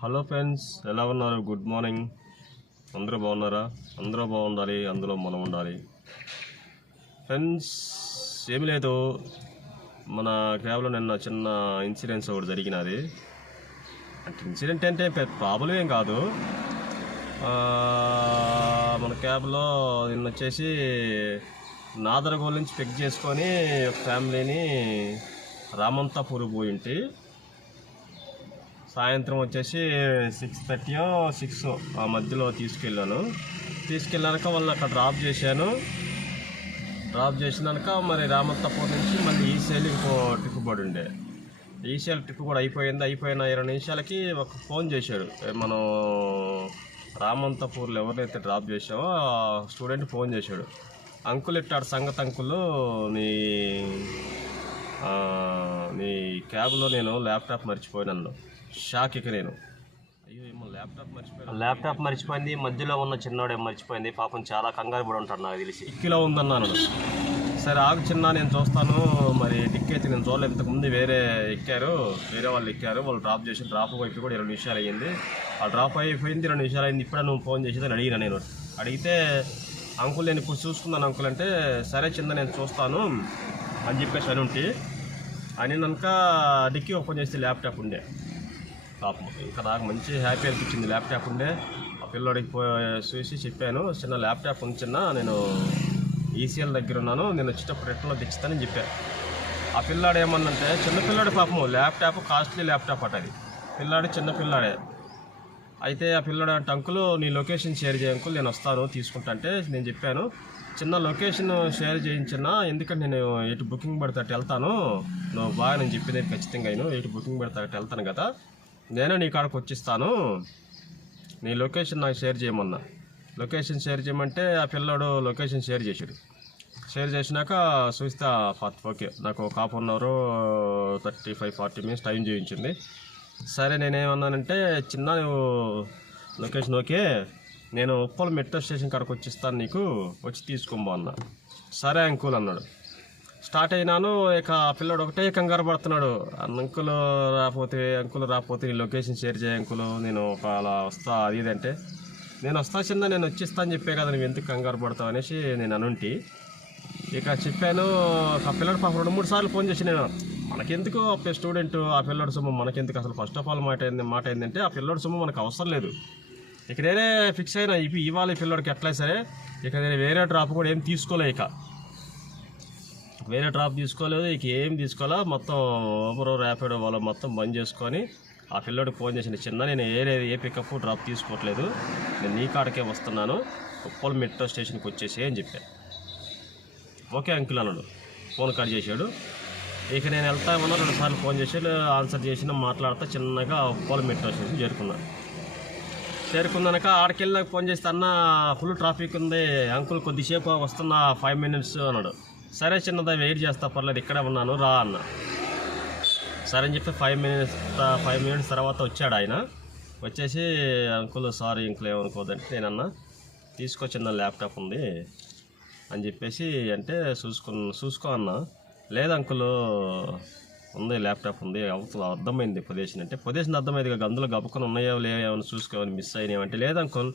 Hello friends, ఎలా ఉన్నారు? Good morning. అందరూ బాగున్నారా? అందరూ బాగుండాలి, అందులో మనం ఉండాలి. ఫ్రెండ్స్, ఏమి లేదు, మన క్యాబ్లో నిన్న చిన్న ఇన్సిడెంట్స్ ఒకటి జరిగినది. అంటే ఇన్సిడెంట్ అంటే పెద్ద ప్రాబ్లం ఏం కాదు. మన క్యాబ్లో నిన్న వచ్చేసి నాదరగోల్ నుంచి పిక్ చేసుకొని ఫ్యామిలీని రామంతాపూర్ పోయింటి. సాయంత్రం వచ్చేసి 6:30 ఆ మధ్యలో తీసుకెళ్ళాక వాళ్ళని అక్కడ డ్రాప్ చేసినాక మరి రామంతాపూర్ నుంచి మళ్ళీ ఈసీఎల్ ఇంకో ట్రిప్ పడి ఉండే. ఈసీఎల్ ట్రిప్ కూడా అయిపోయిన 20 నిమిషాలకి ఒక ఫోన్ చేశాడు. మనం రామంతాపూర్లో ఎవరినైతే డ్రాప్ చేసామో ఆ స్టూడెంట్ ఫోన్ చేశాడు. అంకుల్ ఇట్టాడు సంగతి అంకుల్, నీ క్యాబ్లో నేను ల్యాప్టాప్ మర్చిపోయినాను. షాక్ ఇక నేను, అయ్యో ఏమో ల్యాప్టాప్ మర్చిపోయింది, మధ్యలో ఉన్న చిన్నోడే మర్చిపోయింది, పాపం చాలా కంగారు పడి ఉంటాడు నాకు తెలిసి. డిక్కీలో ఉందన్నాను. సరే ఆగు చిన్న, నేను చూస్తాను. మరి డిక్కీ అయితే నేను చూడలేదు, ఇంతకుముందు వేరే వాళ్ళు ఎక్కారు, వాళ్ళు డ్రాప్ చేసి డ్రాప్ అయిపోయి కూడా 20 నిమిషాలు అయ్యింది. ఆ డ్రాప్ అయిపోయింది 2 నిమిషాలు అయింది, ఇప్పుడే నువ్వు ఫోన్ చేసేది అని అడిగితే అంకుల్ నేను ఇప్పుడు చూసుకున్నాను అంకుల్ అంటే, సరే చిన్న నేను చూస్తాను అని చెప్పేసి అనినాక డిక్కీ ఓపెన్ చేస్తే ల్యాప్టాప్ ఉండే. పాపం ఇంకా నాకు మంచి హ్యాపీ అనిపించింది, ల్యాప్టాప్ ఉండే. ఆ పిల్లోడికి చూసి చెప్పాను, చిన్న ల్యాప్టాప్ ఉంది చిన్న, నేను ఈసీఎల్ దగ్గర ఉన్నాను, నేను వచ్చేటప్పుడు ఎట్లా తెచ్చుతానని చెప్పాను. ఆ పిల్లాడు ఏమన్నంటే, చిన్నపిల్లాడు పాపము, ల్యాప్టాప్ కాస్ట్లీ ల్యాప్టాప్ అది, చిన్న పిల్లాడే. అయితే ఆ పిల్లాడు అంటే, అంకుల్ నీ లొకేషన్ షేర్ చేయ అంకుల్, నేను వస్తాను తీసుకుంటా అంటే నేను చెప్పాను, చిన్న లొకేషన్ షేర్ చేయించినా, ఎందుకంటే నేను ఎటు బుకింగ్ పెడతా వెళ్తాను, నువ్వు బాగా నేను చెప్పేది ఖచ్చితంగా ఎటు బుకింగ్ పెడతా వెళ్తాను కదా, నేను నీ కాడకు వచ్చిస్తాను, నీ లొకేషన్ నాకు షేర్ చేయమన్నా. లొకేషన్ షేర్ చేయమంటే ఆ పిల్లాడు లొకేషన్ షేర్ చేసినాక చూస్తే ఓకే, నాకు ఒక 1/2 అవర్ 35-40 మినిట్స్ టైం చూపించింది. సరే నేనేమన్నానంటే, చిన్న నువ్వు లొకేషన్ ఓకే, నేను ఉప్పల్ మెట్రో స్టేషన్ కాడకు వచ్చిస్తాను, నీకు వచ్చి తీసుకోబో అన్నా. సరే అంకుల్ అన్నాడు. స్టార్ట్ అయినాను. ఇక ఆ పిల్లడు ఒకటే కంగారు పడుతున్నాడు, అంకుల్ రాకపోతే నీ లొకేషన్ షేర్ చేయ అంకుల్, నేను అలా వస్తా అది ఇదంటే, నేను వస్తా చిన్న, నేను వచ్చిస్తా అని చెప్పే కదా, నువ్వు ఎందుకు కంగారు పడతావు అనేసి నేను అనుంటి. ఇక చెప్పాను. ఆ పిల్లడు పాపం 2-3 సార్లు ఫోన్ చేసి, నేను మనకెందుకు స్టూడెంట్, ఆ పిల్లడు సొమ్ము మనకెందుకు, అసలు ఫస్ట్ ఆఫ్ ఆల్ మాట ఏంటంటే ఆ పిల్లడు సొమ్ము మనకు అవసరం లేదు. ఇక నేనే ఫిక్స్ అయినా, ఇవాళ ఈ పిల్లడికి ఎట్లా సరే, ఇక నేను వేరే డ్రాప్ కూడా ఏం తీసుకోలే, వేరే డ్రాప్ తీసుకోలేదు, ఇక ఏం తీసుకోవాలా, మొత్తం ఊబర్ ర్యాపిడో వాళ్ళు మొత్తం బంద్ చేసుకొని ఆ పిల్లోడికి ఫోన్ చేసిన, చిన్న నేను ఏ పికప్ డ్రాప్ తీసుకోవట్లేదు, నేను నీ కాడకే వస్తున్నాను, ఉప్పల్ మెట్రో స్టేషన్కి వచ్చేసి అని చెప్పాను. ఓకే అంకుల్ అన్నాడు, ఫోన్ కట్ చేశాడు. ఇక నేను వెళ్తామన్నా 2 సార్లు ఫోన్ చేసి ఆన్సర్ చేసిన, మాట్లాడుతూ చిన్నగా ఉప్పల్ మెట్రో స్టేషన్ చేరుకున్నాక ఆడికి వెళ్ళినాక ఫోన్ చేస్తే, అన్న ఫుల్ ట్రాఫిక్ ఉంది అంకుల్, కొద్దిసేపు వస్తున్నా 5 మినిట్స్ అన్నాడు. సరే చిన్నదా వెయిట్ చేస్తా, పర్లేదు ఇక్కడే ఉన్నాను రా అన్న. సరే అని చెప్పి 5 మినిట్స్ తర్వాత వచ్చాడు ఆయన. వచ్చేసి అంకుల్ సారీ అంకుల్ ఏమనుకోదంటే, నేనన్నా తీసుకొచ్చిన ల్యాప్టాప్ ఉంది అని చెప్పేసి అంటే, చూసుకో అన్న. లేదు అంకుల్ ఉంది, ల్యాప్టాప్ ఉంది, అర్థమైంది పొజిషన్ అంటే, పొజిషన్ అర్థమైంది కదా, అందులో గబుకొని ఉన్నాయో లేవో చూసుకోవాలి, మిస్ అయినాయంటే, లేదు అంకుల్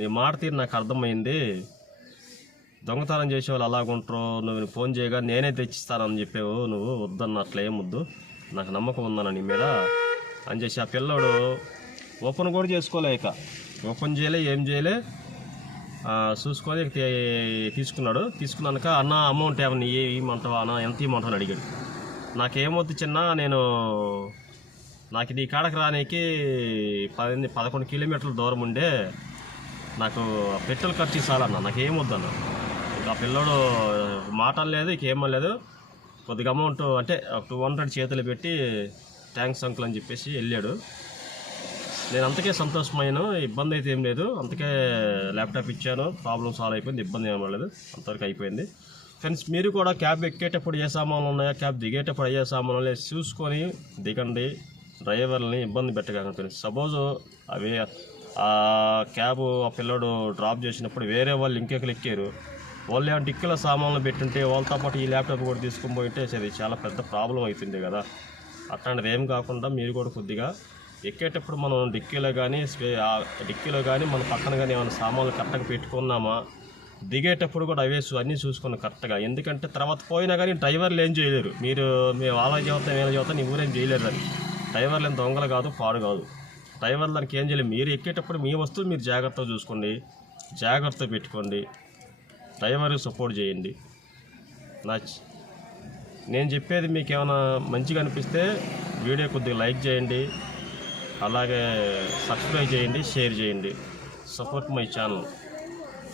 నీ మాట తీరు నాకు అర్థమైంది, దొంగతనం చేసేవాళ్ళు అలాగుంటారు, నువ్వు ఫోన్ చేయగా నేనే తెచ్చిస్తానని చెప్పావు, నువ్వు వద్దన్న, అట్లా ఏం వద్దు, నాకు నమ్మకం ఉందన్న నీ మీద అని చేసి ఆ పిల్లోడు ఓపెన్ కూడా చేసుకోలే, ఓపెన్ చేయలే, ఏం చేయలే, చూసుకొని తీసుకున్నాక అన్న అమౌంట్ ఏమన్నా ఇవ్వమంటావా అన్న, ఎంత ఇవ్వమంటావు అడిగాడు. నాకేమొద్దు చిన్న, నాకు నీ కాడకు రానికి 11 కిలోమీటర్ల దూరం ఉండే, నాకు పెట్రోల్ ఖర్చు చాలన్నా, నాకేమొద్దు అన్న. ఇంకా పిల్లడు మాట లేదు, ఇకేమలేదు, కొద్దిగా అమౌంట్ అంటే 200 చేతులు పెట్టి థ్యాంక్స్ అంకుల్ అని చెప్పేసి వెళ్ళాడు. నేను అంతకే సంతోషమైన, ఇబ్బంది అయితే ఏం లేదు, అంతకే ల్యాప్టాప్ ఇచ్చాను, ప్రాబ్లం సాల్వ్ అయిపోయింది, ఇబ్బంది ఏం లేదు, అంతవరకు అయిపోయింది. ఫ్రెండ్స్, మీరు కూడా క్యాబ్ ఎక్కేటప్పుడు ఏ సామాన్లు ఉన్నాయో, క్యాబ్ దిగేటప్పుడు ఏ సామాన్లు చూసుకొని దిగండి, డ్రైవర్ని ఇబ్బంది పెట్టగలను ఫ్రెండ్స్. సపోజ్ అవి ఆ క్యాబ్ ఆ పిల్లడు డ్రాప్ చేసినప్పుడు వేరే వాళ్ళు ఇంకెక్కలు ఎక్కారు, వాళ్ళు ఏమైనా డిక్కీలో సామాన్లు పెట్టుంటే వాళ్ళతో పాటు ఈ ల్యాప్టాప్ కూడా తీసుకొని పోయింటే అది చాలా పెద్ద ప్రాబ్లం అవుతుంది కదా. అట్లాంటిది ఏం కాకుండా మీరు కూడా కొద్దిగా ఎక్కేటప్పుడు మనం డిక్కీలో కానీ మన పక్కన కానీ ఏమైనా సామాన్లు కరెక్ట్గా పెట్టుకున్నామా, దిగేటప్పుడు కూడా అవే అన్నీ చూసుకుని కరెక్ట్గా. ఎందుకంటే తర్వాత పోయినా కానీ డ్రైవర్లు ఏం చేయలేరు. మేము వాళ్ళకి చెబుతాం వీళ్ళకి చెబుతాం, నీ ఊరేం చేయలేరు అని. డ్రైవర్లు ఏం దొంగలు కాదు, పాడు కాదు. డ్రైవర్లు దానికి ఏం చేయలేదు. మీరు ఎక్కేటప్పుడు మీ వస్తువులు మీరు జాగ్రత్తగా చూసుకోండి, జాగ్రత్త పెట్టుకోండి, డ్రైవర్కి సపోర్ట్ చేయండి. నేను చెప్పేది మీకు ఏమైనా మంచిగా అనిపిస్తే వీడియో కొద్దిగా లైక్ చేయండి, అలాగే సబ్స్క్రైబ్ చేయండి, షేర్ చేయండి. Support my channel.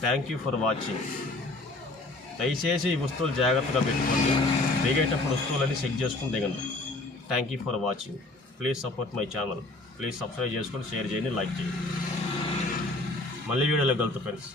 Thank you for watching. దయచేసి ఈ వస్తువులు జాగ్రత్తగా పెట్టుకోండి, దిగేటప్పుడు వస్తువులన్నీ చెక్ చేసుకుని దిగండి. Thank you for watching. Please support my channel. Please subscribe చేసుకొని షేర్ చేయండి, లైక్ చేయండి. మళ్ళీ వీడియోలో కలుగుతాం ఫ్రెండ్స్.